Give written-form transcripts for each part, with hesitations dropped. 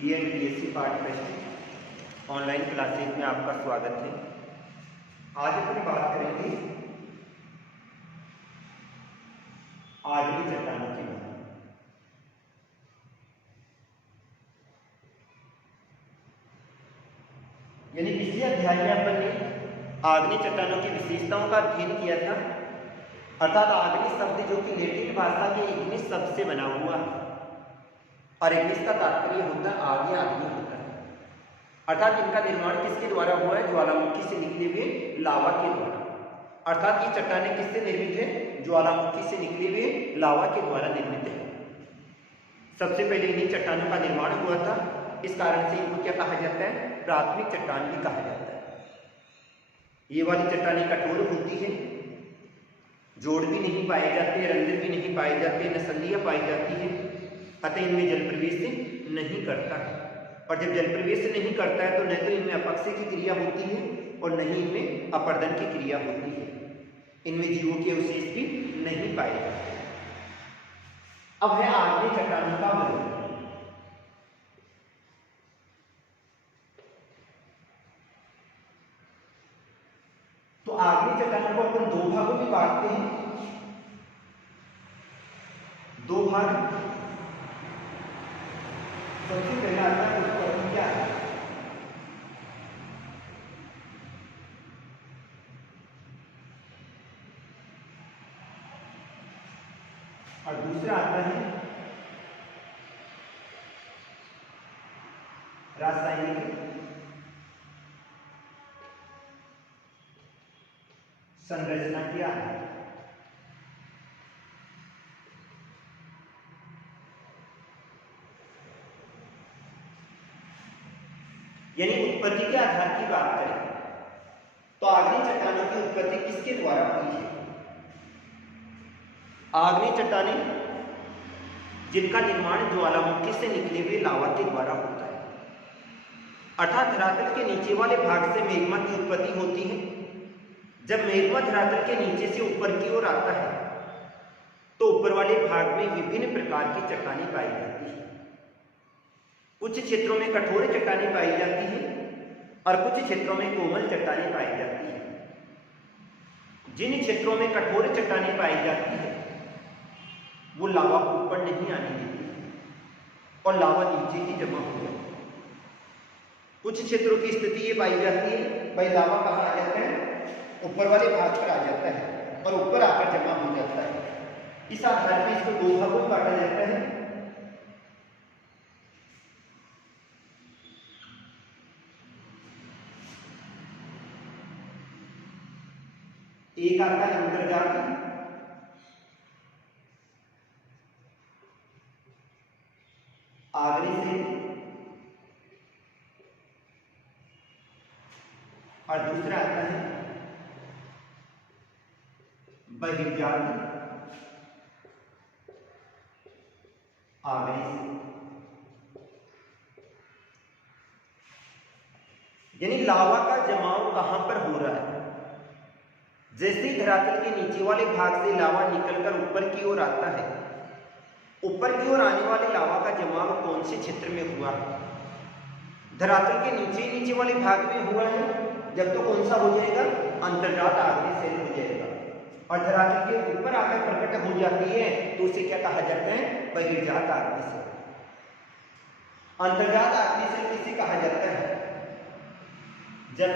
BEd BSc part test online classes में आपका स्वागत है। आज अपन बात करेंगे आर्मी चट्टानों के बारे में। यानी पिछले अध्याय में अपन ने आग्नेय चट्टानों की विशेषताओं का अध्ययन किया था, अर्थात आग्नेय शब्द जो कि लैटिन भाषा के इग्निस शब्द से बना हुआ है और इग्निस का तात्पर्य होता है आगे आग्नेय होता है, अर्थात इनका निर्माण किसके द्वारा हुआ है? ज्वालामुखी से निकले हुए लावा के द्वारा। अर्थात ये चट्टानें किससे निर्मित है? ज्वालामुखी से निकले हुए लावा के द्वारा निर्मित है। सबसे पहले इन्हीं चट्टानों का निर्माण हुआ था, इस कारण से इनको क्या कहा जाता है? प्राथमिक चट्टान भी कहा जाता है। ये वाली चट्टानें कठोर होती है, जोड़ भी नहीं पाए जाते, रंध्र भी नहीं पाए जाते, नसलियां पाई जाती है, अतः इनमें जल प्रवेश नहीं करता है। और जब जल प्रवेश नहीं करता है तो न तो इनमें अपक्षय की क्रिया होती है और न ही इनमें अपर्दन की क्रिया होती है। इनमें जीवों के अवशेष भी नहीं पाए जाते। अब है आग्नेय चट्टानों का वर्णन। तो आग्नेय चट्टानों को अपन दो भागों में बांटते हैं। दो भाग। सबसे पहला आता है उसको क्या है? और दूसरा आता है रासायनिक संरचना क्या है। यानी उत्पत्ति के आधार की बात करें तो आग्नेय चट्टानों की उत्पत्ति किसके द्वारा हुई है? आग्नेय चट्टानें जिनका निर्माण ज्वालामुखी से निकले हुए लावा के द्वारा होता है, अर्थात धरातल के नीचे वाले भाग से मैग्मा की उत्पत्ति होती है। जब मैग्मा धरातल के नीचे से ऊपर की ओर आता है तो ऊपर वाले भाग में विभिन्न प्रकार की चट्टानें पाई जाती है। कुछ क्षेत्रों में कठोर चट्टानें पाई जाती हैं और कुछ क्षेत्रों में कोमल चट्टानें पाई जाती हैं। जिन क्षेत्रों में कठोर चट्टानें पाई जाती है वो लावा को ऊपर नहीं आने देती और लावा नीचे ही जमा हो जाती है। कुछ क्षेत्रों की स्थिति ये पाई जाती है, भाई लावा कहाँ आ जाता है? ऊपर वाले भाग पर आ जाता है और ऊपर आकर जमा हो जाता है। इस आधार पर इसको दो भागों में बांटा जाता है। एक आता है अंतर्जात आग्नेय से और दूसरा आता है बहिर्जात आग्नेय से। यानी लावा का जमाव कहां पर हो रहा है? जैसे ही धरातल के नीचे वाले भाग से लावा निकलकर ऊपर की ओर आता है, ऊपर की ओर आने वाले लावा का जमाव कौन से क्षेत्र में हुआ? धरातल के नीचे वाले भाग में हुआ है, जब तो कौन सा हो जाएगा? अंतर्जात आग्नेय शैल हो जाएगा। और धरातल के ऊपर आकर प्रकट हो जाती है तो उसे क्या कहा जाता है? बहिर्जात आग्नेय शैल। अंतर्जात आग्नेय शैल किसे कहा जाता है? जब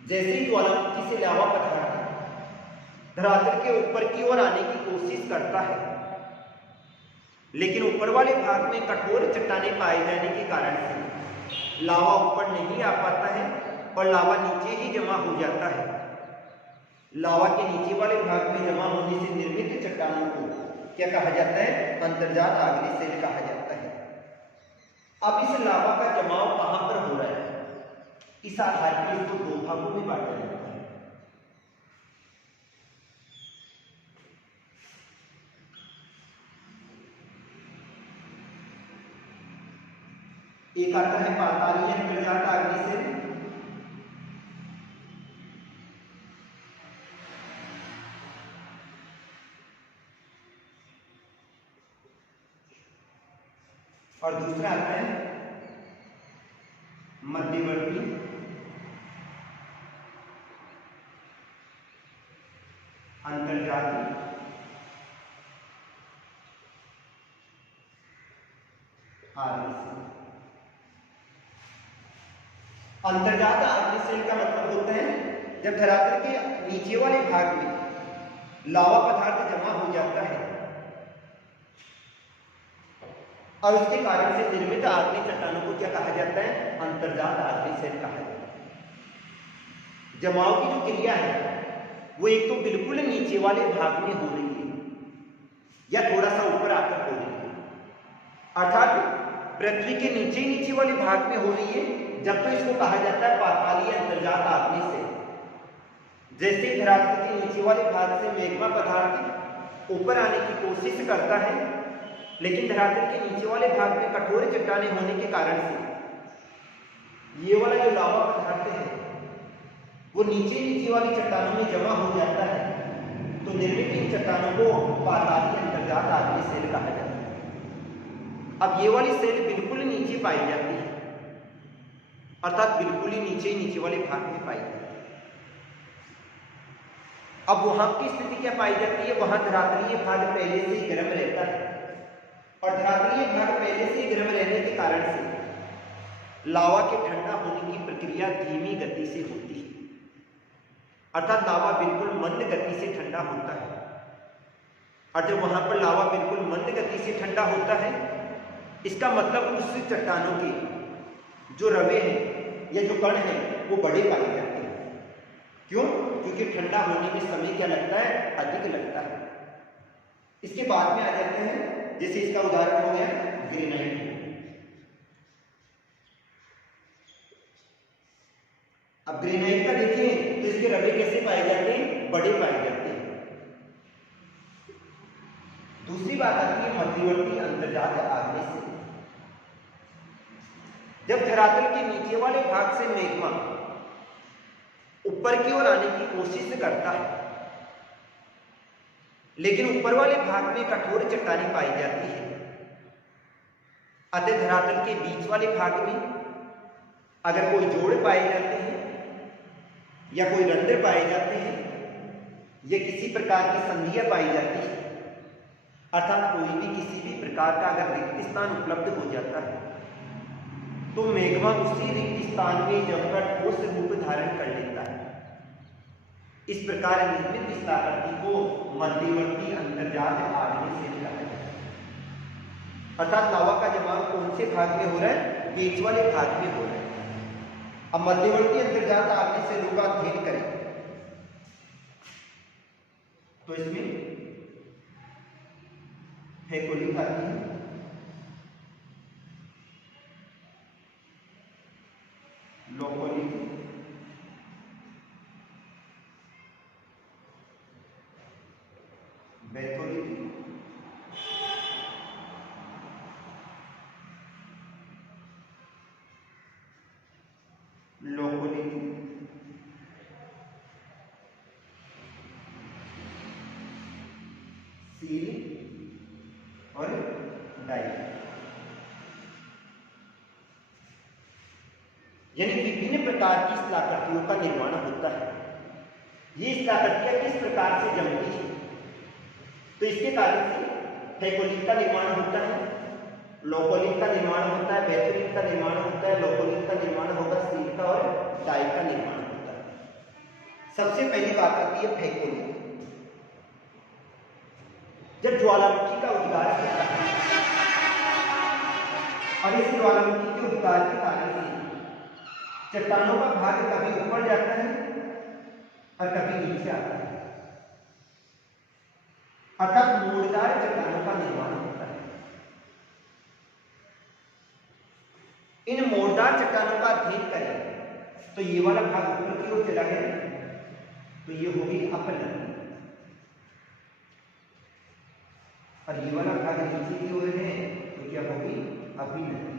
जैसे ही ज्वालामुखी से लावा पदार्थ धरातल के ऊपर की ओर आने की कोशिश करता है, लेकिन ऊपर वाले भाग में कठोर चट्टानें पाए जाने के कारण से लावा ऊपर नहीं आ पाता है और लावा नीचे ही जमा हो जाता है। लावा के नीचे वाले भाग में जमा होने से निर्मित चट्टानों को क्या कहा जाता है? अंतर्जात आग्नेय शैल कहा जाता है। अब इस लावा का जमाव कहां पर हो रहा है? इस आधार पर इसको दो भागों में बांटा जाता है। एक आता है पातालीय अंतर्जात आग्नेय शैल और दूसरा आता है मध्यवर्ती अंतर्जातीय आग्नेय सेल। अंतर्जात आग्नेय सेल का मतलब होता है जब धरातल के नीचे वाले भाग में लावा पदार्थ जमा हो जाता है और उसके कारण से निर्मित आग्नेय चट्टानों को क्या कहा जाता है? अंतर्जात आग्नेय सेल कहा जाता है। जमाव की जो क्रिया है वो एक तो बिल्कुल नीचे वाले भाग में हो रही है या थोड़ा सा ऊपर आकर हो रही है, अर्थात पृथ्वी के नीचे वाले भाग में हो रही है, जब तो इसको कहा जाता है पातालीय अंतर्जात आग्नेय सेल। जैसे धरातल के नीचे वाले भाग से मैग्मा पदार्थ ऊपर आने की कोशिश करता है, लेकिन धरातल के नीचे वाले भाग में कठोर चट्टानें होने के कारण से ये वाला जो लावा पदार्थ है वो नीचे वाली चट्टानों में जमा हो जाता है, तो निर्मित इन चट्टानों को पातालीय अंतर्जात आग्नेय सेल कहा जाता है। अब ये वाली सेल बिल्कुल नीचे पाई जाती है, अर्थात बिल्कुल ही नीचे वाले भाग में पाई जाती है। अब वहां की स्थिति क्या पाई जाती है? वहां धरातलीय भाग पहले से ही गर्म रहता है और धरातलीय भाग पहले से ही गर्म रहने के कारण से लावा के ठंडा होने की प्रक्रिया धीमी गति से होती है, अर्थात लावा बिल्कुल मंद गति से ठंडा होता है। और जब वहां पर लावा बिल्कुल मंद गति से ठंडा होता है, इसका मतलब उस चट्टानों के जो रवे हैं या जो कण हैं वो बड़े पाए जाते हैं। क्यों? क्योंकि ठंडा होने में समय क्या लगता है? अधिक लगता है। इसके बाद में आ जाते हैं, जैसे इसका उदाहरण हो गया ग्रेनाइट। अब ग्रेनाइट का देखें तो इसके रवे कैसे पाए जाते हैं? बड़े पाए जाते हैं। दूसरी बात आती है मध्यवर्ती अंतर्जात आग्नेय सेल। जब धरातल के नीचे वाले भाग से मैग्मा ऊपर की ओर आने की कोशिश करता है, लेकिन ऊपर वाले भाग में कठोर चट्टानें पाई जाती है, अतः धरातल के बीच वाले भाग में अगर कोई जोड़ पाए जाते हैं या कोई रंध्र पाए जाते हैं या किसी प्रकार की संधियां पाई जाती है, अर्थात कोई भी किसी भी प्रकार का अगर रिक्त स्थान उपलब्ध हो जाता है, तो मैग्मा उसी रिक्त स्थान में जमकर ठोस रूप धारण कर लेता है। इस प्रकार निर्मित इस आकृति को मध्यवर्ती अंतर्जात आग्नेय सेल कहा जाता है। अर्थात लावा का जमाव कौन से भाग में हो रहा है? बीच वाले भाग में हो रहा है। अब मध्यवर्ती अंतर्जात आग्नेय सेलों का अध्ययन करें तो इसमें फैकोलिक आती है, लोकोलिक, बैथोलिक, लोकोलिक, सील और डाई। यानी विभिन्न प्रकार की स्थलाकृतियों का निर्माण होता है। ये स्थलाकृतियां किस प्रकार से जमती है? तो इसके कारण से फैकोलिक का निर्माण होता है, लोकोलिक का निर्माण होता है, बैथोलिक का निर्माण होता है, लोकोलिक का निर्माण होगा, सील का और डाई का निर्माण होता है। सबसे पहली बात आती है फैकोलिक। जब ज्वालामुखी का उद्गार होता है और इस ज्वालामुखी के उद्गार के कारण से चट्टानों का भाग कभी ऊपर जाता है और कभी नीचे आता है, अर्थात मोड़दार चट्टानों का निर्माण होता है। इन मोड़दार चट्टानों का अध्ययन करें तो ये वाला भाग ऊपर की ओर चला गया तो ये होगी अपर नदी, और ये वाला भाग नीचे की ओर है तो क्या होगी? अभिनदी।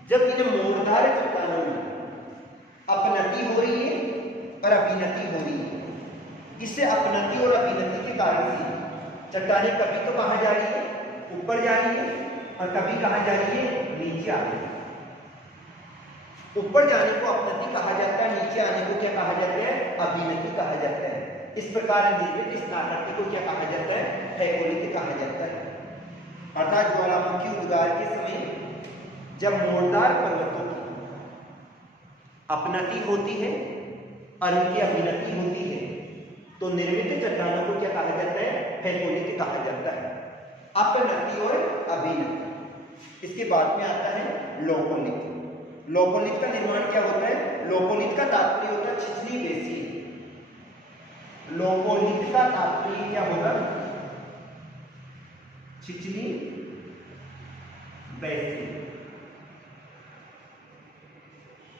जब इन मोड़दार चट्टानों में अपनति हो रही है और अभिनति हो रही है, इससे अपनति और अभिनति के कारण से चट्टानें कभी तो कहां जा रही है? ऊपर जा रही है और कभी कहाँ जा रही है, नीचे आ रही है। ऊपर जाने को अपनति कहा जाता है, नीचे आने को क्या कहा जाता है, अभिनति कहा जाता है। इस प्रकार निर्मित स्नाकृति को क्या कहा जाता है, फैकोलित कहा जाता है। अर्थात ज्वालामुखी उद्गार के समय जब मोरदार पर्वतों की अपनति होती है और उनकी अभिनति होती है तो निर्मित चट्टानों को क्या कहा जाता है, फैकोलित कहा जाता है। अपनति और अभिनति। इसके बाद में आता है लोकोलित। लोकोलित का निर्माण क्या होता है, लोकोलित का तात्पर्य होता है छिछली बेसी। लोकोलित का तात्पर्य क्या होगा, छिछली बैसी।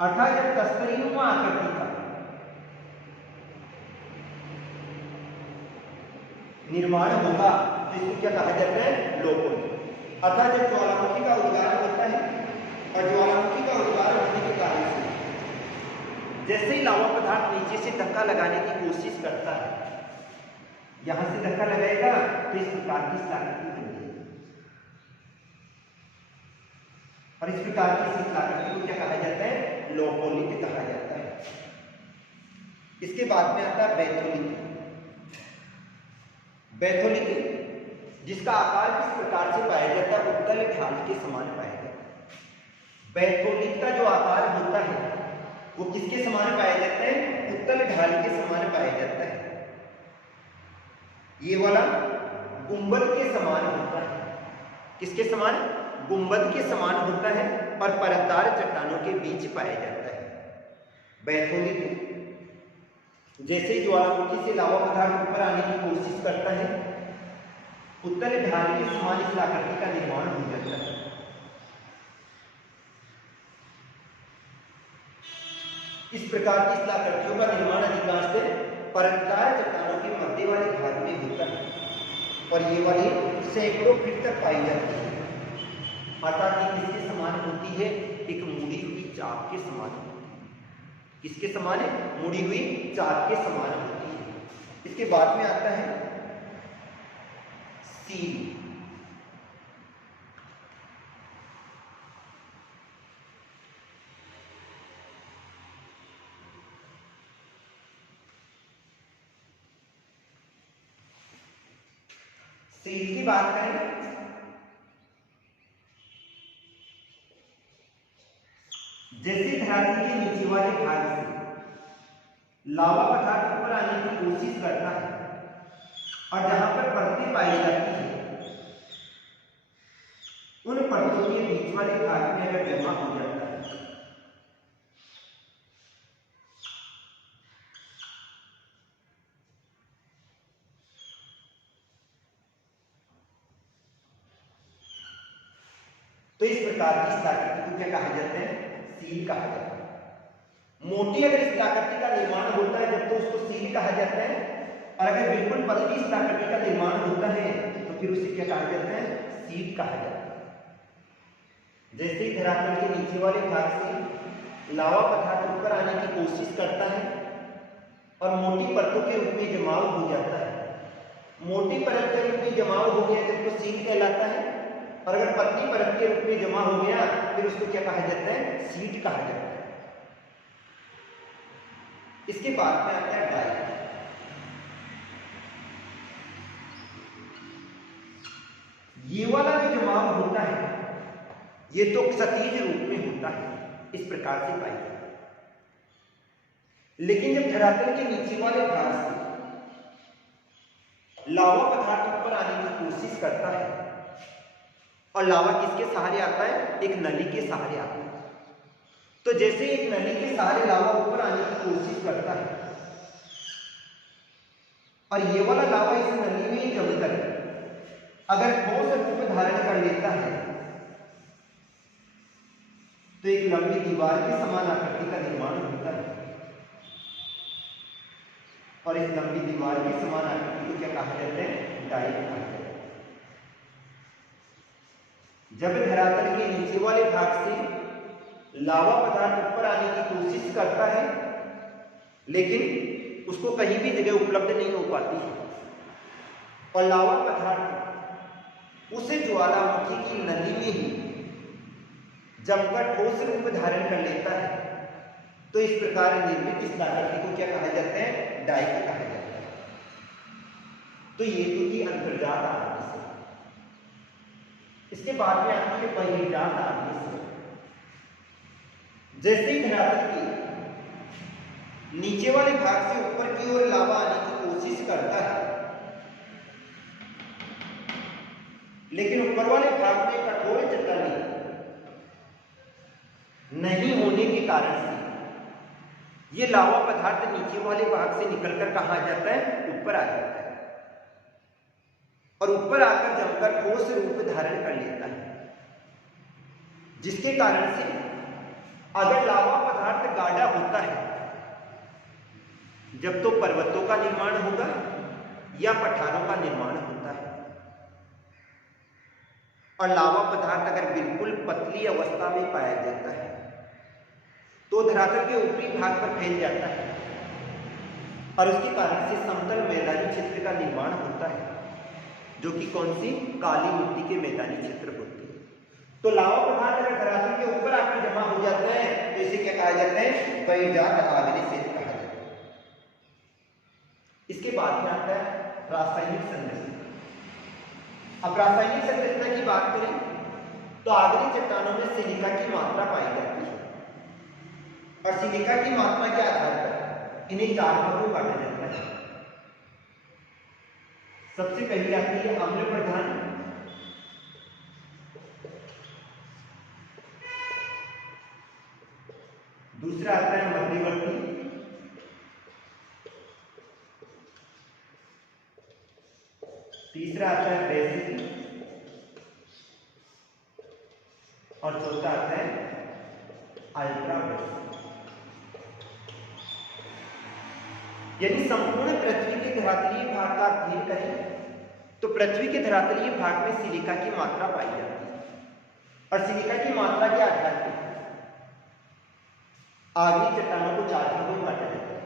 अर्थात जब तस्तरीनुमा आकृति का निर्माण होगा तो इसको क्या कहा जाता है, लोकोलित। अर्थात जब ज्वालामुखी का उद्गार होता है और ज्वालामुखी का उद्गार होने के कारण से जैसे ही लावा पदार्थ नीचे से धक्का लगाने की कोशिश करता है, यहां से धक्का लगाएगा तो इस प्रकार की स्लाकृति बनेगी और इस प्रकार की स्लाकृति को क्या कहा जाता है, लोकोलित कहा जाता है। इसके बाद में आता है बैथोलित। बैथोलित जिसका आकार किस प्रकार से पाया जाता है, उत्तल ढाल के समान पाया जाता है। बैथोलित का जो आकार होता है वो किसके समान पाया जाता है, उत्तल ढाल के समान पाया जाता है। ये वाला गुंबद के समान होता है। किसके समान, गुंबद के समान होता है और परतदार चट्टानों के बीच पाया जाता है। बैथोलित जैसे ज्वालामुखी से लावा पदार्थ ऊपर आने की कोशिश करता है, उत्तल ढाल के समान इस आकृति का निर्माण हो जाता है। इस प्रकार की आकृतियों का निर्माण अधिकांशतः परतदार चट्टानों के मध्य वाले भाग में होता है और ये वाली सैकड़ों फीट तक पाई जाती है। अर्थात ये किसके समान होती है, एक मुड़ी हुई चाप के समान होती है। किसके समान है, मुड़ी हुई चाप के समान होती है। इसके बाद में आता है सील। सील की बात करें जैसे धरातल के नीचे वाले भाग से लावा पदार्थ ऊपर आने की कोशिश करता है और जहां पर परतें पाई जाती है उन परतों के बीच वाले भाग में अगर जमा हो जाता है तो इस प्रकार की आकृति को क्या कहा जाता है, सील कहा जाता है। मोटी अगर इस आकृति का निर्माण होता है जब तो उसको सील कहा जाता है और अगर बिल्कुल पतली इस आकृति का निर्माण होता है तो फिर उसे क्या कहा जाता है, सील कहा जाता है। जैसे ही धरातल के नीचे वाले भाग से लावा पदार्थ ऊपर आने की कोशिश करता है और मोटी परतों के रूप में जमाव हो जाता है। मोटी परत के रूप में जमाव हो गया जब तो सील कहलाता है और अगर पतली परत के रूप में जमा हो गया फिर उसको क्या कहा जाता है, सीट कहा जाता है। इसके बाद में आता है डाई। ये वाला जो जमाव होता है ये तो सतीज रूप में होता है, इस प्रकार से पाई जाती है। लेकिन जब धरातल के नीचे वाले भाग से लावा पदार्थ ऊपर आने की कोशिश करता है और लावा किसके सहारे आता है, एक नली के सहारे आता है। तो जैसे एक नली के सहारे लावा ऊपर आने की कोशिश करता है और ये वाला लावा इस नली में ही जमकर अगर ठोस रूप धारण कर लेता है तो एक लंबी दीवार के समान आकृति का निर्माण होता है और इस लंबी दीवार के समान आकृति को क्या कहा जाता है, डाई कहा जाता है। जब धरातल के नीचे वाले भाग से लावा पदार्थ ऊपर आने की कोशिश करता है लेकिन उसको कहीं भी जगह उपलब्ध नहीं हो पाती है और लावा पदार्थ उस ज्वालामुखी की नली में ही जमकर ठोस रूप धारण कर लेता है। तो इस प्रकार निर्मित इस आकृति को क्या कहा जाता है? डाइक कहा जाता है। तो ये तो थी अंतर्जात आग्नेय से। इसके बाद में आती है बहिर्जात आग्नेय से। जैसे ही धरातल की नीचे वाले भाग से ऊपर की ओर लावा आने की कोशिश करता है, लेकिन ऊपर वाले भाग में कठोर चट्टानी नहीं होने के कारण से ये लावा पदार्थ नीचे वाले भाग से निकलकर कहां आ जाता है? ऊपर आ जाता है और ऊपर आकर जमकर ठोस रूप धारण कर लेता है, जिसके कारण से अगर लावा पदार्थ गाढ़ा होता है जब तो पर्वतों का निर्माण होगा या पठारों का निर्माण होता है, और लावा पदार्थ अगर बिल्कुल पतली अवस्था में पाया जाता है तो धरातल के ऊपरी भाग पर फैल जाता है और उसके कारण से समतल मैदानी क्षेत्र का निर्माण होता है, जो कि कौन सी? काली मिट्टी के मैदानी क्षेत्र होते हैं। तो लावा पदार्थ अगर धरातल के ऊपर आकर जमा हो जाता है तो इसे क्या कहा जाता है? बहिर्जात आग्नेय क्षेत्र कहा जाता है। इसके बाद में आता है रासायनिक संरचना। अब रासायनिक संरचना की बात करें तो आग्नेय चट्टानों में सिलिका की मात्रा पाई जाती है और सिलिका की मात्रा के आधार पर इन्हें 4 भागों में बांटा जाता है। सबसे पहली आती है अम्ल प्रधान, दूसरा आता है मध्यवर्ती, तीसरा आता है बेसिक और चौथा आता है अल्ट्रा बेसिक। यदि संपूर्ण पृथ्वी के धरातलीय भाग का अध्ययन करें तो पृथ्वी के धरातलीय भाग में सिलिका की मात्रा पाई जाती है और सिलिका की मात्रा के आधार पर आग्नेय चट्टानों को 4 भागों में बांटा जाता है: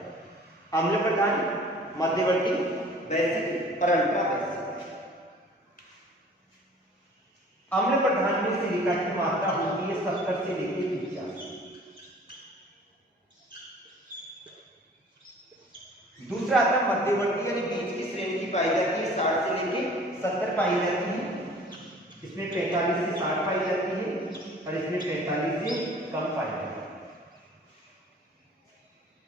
अम्ल प्रधान, मध्यवर्ती, बेसिक और अल्ट्रा बेसिक। अम्ल प्रधान में सिलिका की मात्रा होती है 70 से लेकर 85। दूसरा आता है मध्यवर्ती यानी बीच की श्रेणी की पाई जाती है 60 से लेकर 70 पाई जाती है। इसमें 45 से 60 पाई जाती है और इसमें 45 से कम पाई जाती है।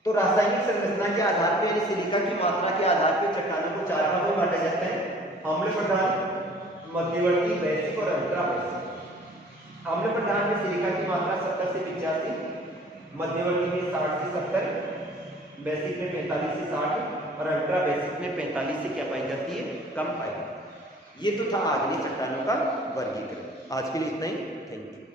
तो रासायनिक संरचना के आधार पर यानी सिलिका की मात्रा के आधार पर चट्टानों को 4 भागों में बांटा जाता है: अम्ल प्रधान, मध्यवर्ती, बेसिक और अल्ट्रा बेसिक। अम्ल प्रधान में सिलिका की मात्रा 70 से 85, मध्यवर्ती में 60 से 70, बेसिक में 45 से 60 और अल्ट्रा बेसिक में 45 से क्या पाई जाती है? कम पाई जाती है। ये तो था आग्नेय चट्टानों का वर्गीकरण। आज के लिए इतना ही। Thank you.